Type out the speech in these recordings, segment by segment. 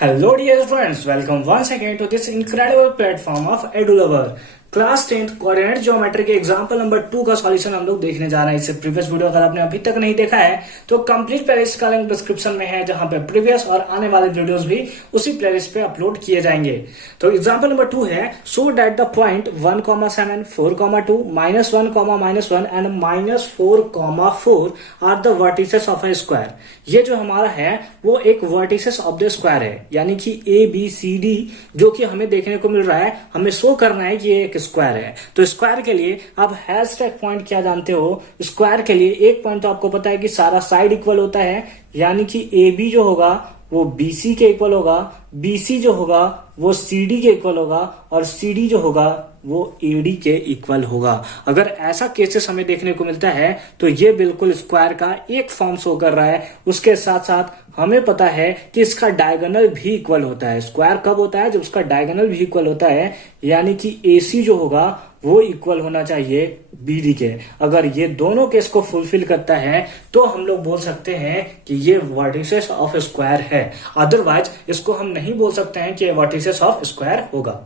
Hello dear friends, welcome once again to this incredible platform of EduLover. Class 10th coordinate geometry के example number 2 का solution हम लोग देखने जा रहे हैं। इससे प्रीवियस वीडियो अगर आपने अभी तक नहीं देखा है तो कंप्लीट प्लेलिस्ट का लिंक डिस्क्रिप्शन में है, जहां पे प्रीवियस और आने वाले वीडियोस भी उसी प्लेलिस्ट पे अपलोड किए जाएंगे। तो एग्जांपल नंबर 2 है, so that the point 1,7, 4,2, -1, and -4,4 are the vertices of a square. ये जो हमारा है वो एक वर्टिसेस ऑफ द स्क्वायर है, यानी कि ए बी सी डी जो कि हमें देखने को मिल रहा है, हमें शो करना है कि ये एक स्क्वायर है। तो स्क्वायर के लिए आप हैशटैग पॉइंट क्या जानते हो? स्क्वायर के लिए एक पॉइंट तो आपको पता है कि सारा साइड इक्वल होता है, यानी कि ए बी जो होगा वो बीसी के इक्वल होगा, बीसी जो होगा वो सीडी के इक्वल होगा, और सीडी जो होगा वो एडी के इक्वल होगा। अगर ऐसा केसेस हमें देखने को मिलता है तो ये बिल्कुल स्क्वायर का एक फॉर्म शो कर रहा है। उसके साथ साथ हमें पता है कि इसका डायगोनल भी इक्वल होता है। स्क्वायर कब होता है? जब उसका डायगोनल भी इक्वल होता है, यानी कि एसी जो होगा वो इक्वल होना चाहिए बीडी के। अगर ये दोनों केस को फुलफिल करता है तो हम लोग बोल सकते हैं कि ये वर्टिसेस ऑफ स्क्वायर है। अदरवाइज इसको हम नहीं बोल सकते हैं कि ये वर्टिसेस ऑफ स्क्वायर होगा।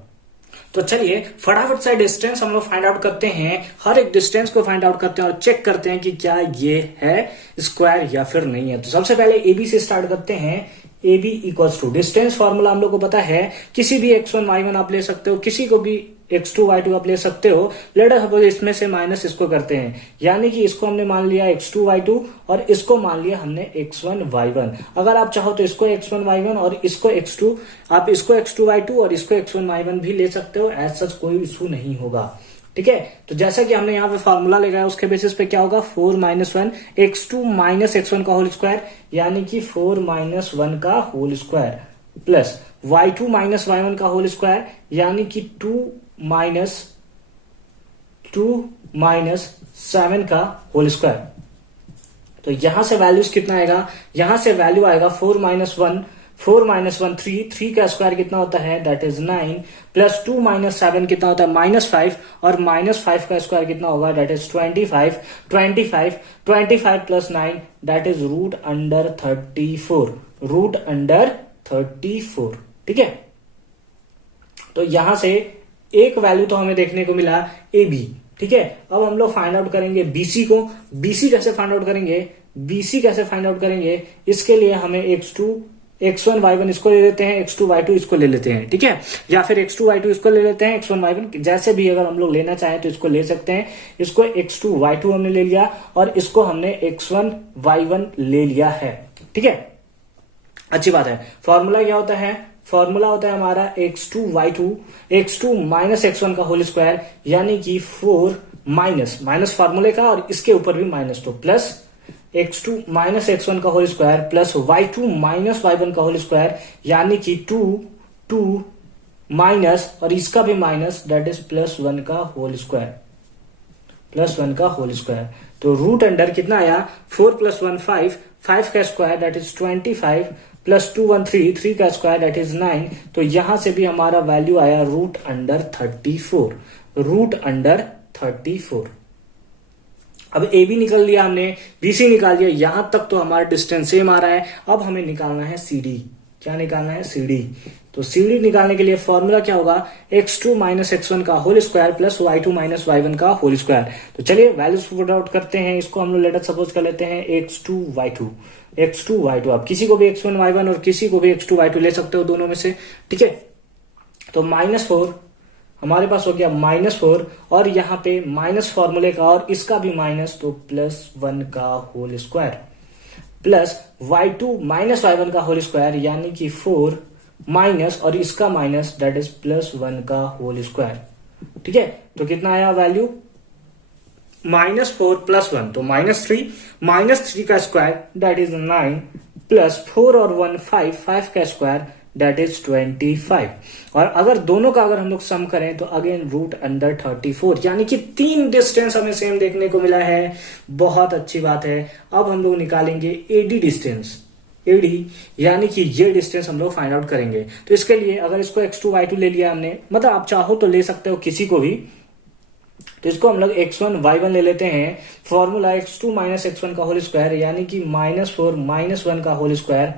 तो चलिए फटाफट से डिस्टेंस हम लोग फाइंड आउट करते हैं। हर एक डिस्टेंस को फाइंड आउट करते हैं और चेक करते हैं कि क्या ये है स्क्वायर या फिर नहीं है। तो सबसे पहले ए बी से स्टार्ट करते हैं। A B equals to distance formula हम लोग को पता है, किसी भी x1 y1 आप ले सकते हो, किसी को भी x2 y2 आप ले सकते हो। लेट अस सपोज इसमें से माइनस इसको करते हैं, यानी कि इसको हमने मान लिया x2 y2 और इसको मान लिया हमने x1 y1। अगर आप चाहो तो इसको x1 y1 और इसको x2, आप इसको x2 y2 और इसको x1 y1 भी ले सकते हो। एज सच कोई इशू नहीं होगा, ठीक है। तो जैसा कि हमने यहाँ पे फॉर्मूला लगाया उसके बेसिस पे क्या होगा, 4 - 1 x2 - x1 का होल स्क्वायर, यानी कि 4 - 1 का whole square, plus y2 - y1 का होल स्क्वायर, यानी कि 2 - 7 का होल स्क्वायर। तो यहां से वैल्यूज कितना आएगा? यहां से वैल्यू आएगा 4 - 1 3 का स्क्वायर कितना होता है? दैट इज 9, प्लस 2 - 7 कितना होता है? -5, और -5 का स्क्वायर कितना होगा? That is 25 plus 9 that is √34, ठीक है। तो यहां से एक वैल्यू तो हमें देखने को मिला ए बी, ठीक है। अब हम लोग फाइंड आउट करेंगे बीसी को। बीसी कैसे फाइंड आउट करेंगे? इसके लिए हमें x1 y1 इसको ले लेते हैं, x2 y2 इसको ले लेते हैं, ठीक है। या फिर x2 y2 इसको ले लेते हैं, x1 y1 जैसे भी अगर हम लोग लेना चाहें तो इसको ले सकते हैं। इसको x2 y2 हमने ले लिया और इसको हमने x1 y1 ले लिया है, ठीक है। अच्छी बात है। फॉर्मूला क्या होता है? फॉर्मूला होता है हमारा x2 y2 x2 - x1 का होल स्क्वायर, यानी कि 4 माइनस फॉर्मूले का और इसके ऊपर भी माइनस, तो प्लस x2 - x1 का whole square plus y2 - y1 का होल स्क्वायर, यानी कि 2 माइनस और इसका भी माइनस, दैट इज +1 का होल स्क्वायर। तो रूट अंडर कितना आया? 4 + 1 5 का स्क्वायर दैट इज 25, प्लस 2 1 3 का स्क्वायर दैट इज 9। तो यहां से भी हमारा वैल्यू आया √34। अब ए बी निकल लिया हमने, बीसी निकाल दिया, यहां तक तो हमारा डिस्टेंस सेम आ रहा है। अब हमें निकालना है सीडी। क्या निकालना है? सीडी। तो सीडी निकालने के लिए फॉर्मूला क्या होगा? x2 - x1 का whole square plus y2 - y1 का होल स्क्वायर। तो चलिए वैल्यूज पुट आउट करते हैं। इसको हम लोग लेट अस सपोज कर लेते हैं x2 y2। आप किसी को भी x1 y1 और किसी को भी x2 y2 ले सकते हो दोनों में से, ठीक है। तो -4 हमारे पास हो गया, -4 और यहाँ पे माइनस फॉर्मूले का और इसका भी माइनस, तो +1 का whole square, plus y2 - y1 का होल स्क्वायर, यानी कि 4 माइनस और इसका माइनस, दैट इज +1 का होल स्क्वायर, ठीक है। तो कितना आया वैल्यू? -4 + 1, तो -3 का स्क्वायर दैट इज 9, प्लस 4 और 1 5 का स्क्वायर दैट इज 25। और अगर दोनों का अगर हम लोग सम करें तो अगेन √34, यानी कि 3 डिस्टेंस हमें सेम देखने को मिला है। बहुत अच्छी बात है। अब हम लोग निकालेंगे एडी डिस्टेंस, यानी कि ये डिस्टेंस हम लोग फाइंड आउट करेंगे। तो इसके लिए अगर इसको x2 y2 ले लिया हमने, मतलब आप चाहो तो ले सकते हो किसी को भी, तो इसको हम लोग x1 y1 ले लेते हैं। फॉर्मूला x2 - x1 का होल स्क्वायर, यानी कि -4 - 1 का होल स्क्वायर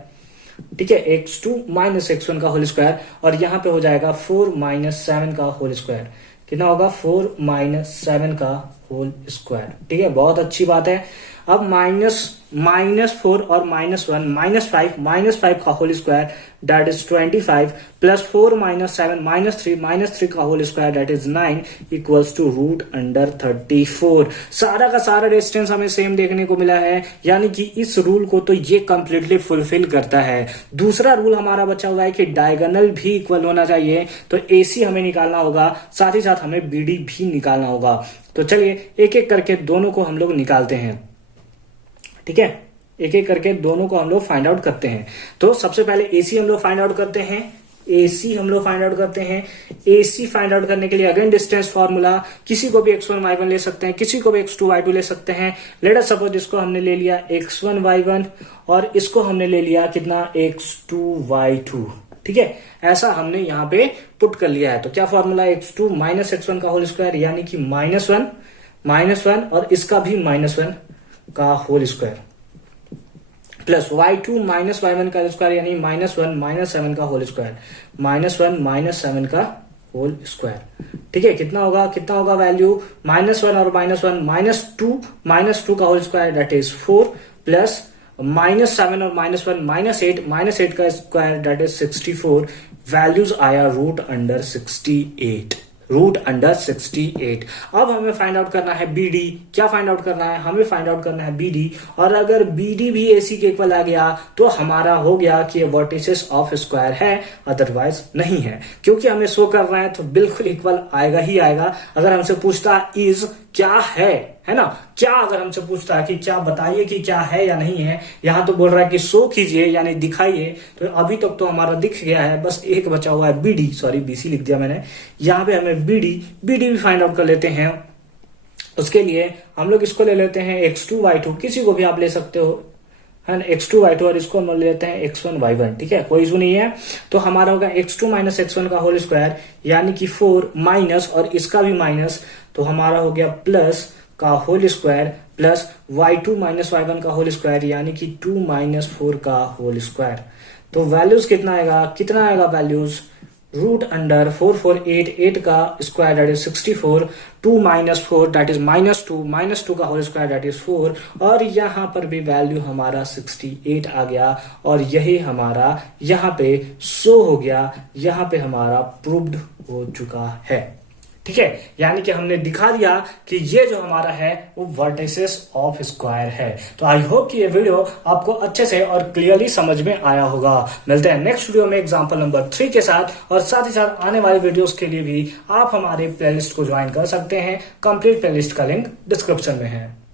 ठीक है, x2 माइनस x1 का होल स्क्वायर, और यहाँ पे हो जाएगा 4 माइनस 7 का होल स्क्वायर। कितना होगा? 4 माइनस 7 का होल स्क्वायर। ठीक है, बहुत अच्छी बात है। अब -4 और -1 -5 का whole square that is 25 plus 4 minus 7 -3 का whole square that is 9 equals to √34। सारा का सारा रेजिस्टेंस हमें सेम देखने को मिला है, यानी कि इस रूल को तो ये कंप्लीटली फुलफिल करता है। दूसरा रूल हमारा बचा हुआ है कि डायगोनल भी इक्वल होना चाहिए, तो AC हमें निकालना होगा, साथ ही साथ हमें BD भी निकालना होगा। तो चलिए एक एक करके दोनों को हम लोग निकालते हैं। ठीक है, एक एक करके दोनों को हम लोग फाइंड आउट करते हैं। तो सबसे पहले AC हम लोग फाइंड आउट करते हैं। AC फाइंड आउट करने के लिए अगेन डिस्टेंस फॉर्मूला, किसी को भी x1 y1 ले सकते हैं, किसी को भी x2 y2 ले सकते हैं। लेट अस सपोज इसको हमने ले लिया x1 y1 और इसको हमने ले लिया कितना? x2 y2। ठीक है, ऐसा हमने यहाँ पे पुट कर लिया है। तो क्या फॉर्मूला? x2 माइनस x1 का होल स्क्वायर, यानी कि -1 और इसका भी -1 का whole square, plus y2 minus y1 का स्क्वायर, यानी -1 माइनस 7 का होल स्क्वायर, -1 माइनस 7 का होल स्क्वायर। ठीक है, कितना होगा वैल्यू? -1 और -1 -2 का whole square that is 4 plus -7 और -1 -8 का स्क्वायर दैट इज 64। वैल्यूज आया √68। अब हमें फाइंड आउट करना है BD। क्या फाइंड आउट करना है? हमें फाइंड आउट करना है BD, और अगर BD भी AC के इक्वल आ गया तो हमारा हो गया कि ये वर्टिसेस ऑफ स्क्वायर है, अदरवाइज नहीं है। क्योंकि हमें शो कर रहे हैं तो बिल्कुल इक्वल आएगा ही आएगा। अगर हमसे पूछता इज क्या है ना, क्या अगर हमसे पूछता है कि क्या बताइए कि क्या है या नहीं है, यहां तो बोल रहा है कि शो कीजिए यानी दिखाइए। तो अभी तक तो हमारा दिख गया है, बस एक बचा हुआ है BD, सॉरी BC लिख दिया मैंने। यहां पे हमें BD भी फाइंड आउट कर लेते हैं। उसके लिए हम लोग इसको ले लेते हैं x2 y2, किसी को भी आप ले सकते हो, है ना, x2 y2, और इसको हम लेते हैं x1 y1। ठीक है, कोई इशू नहीं है। तो हमारा होगा x2 माइनस x1 का होल स्क्वायर, यानी कि 4 माइनस और इसका भी माइनस, तो हमारा हो गया प्लस का whole square plus y2 minus y1 का होल स्क्वायर, यानी कि 2 माइनस 4 का होल स्क्वायर। तो वैल्यूज कितना आएगा वैल्यूज √4488 का square that is 64, 2 minus 4 that is -2 का होल स्क्वायर दैट इज 4, और यहां पर भी वैल्यू हमारा 68 आ गया, और यही हमारा यहां पे शो हो गया, यहां पे हमारा प्रूव्ड हो चुका है। ठीक है, यानी कि हमने दिखा दिया कि ये जो हमारा है वो वर्टिसेस ऑफ स्क्वायर है। तो आई होप कि ये वीडियो आपको अच्छे से और क्लियरली समझ में आया होगा। मिलते हैं नेक्स्ट वीडियो में एग्जांपल नंबर 3 के साथ, और साथ ही साथ आने वाले वीडियोस के लिए भी आप हमारे प्लेलिस्ट को ज्वाइन कर सकते हैं। कंप्लीट प्लेलिस्ट का लिंक डिस्क्रिप्शन में है।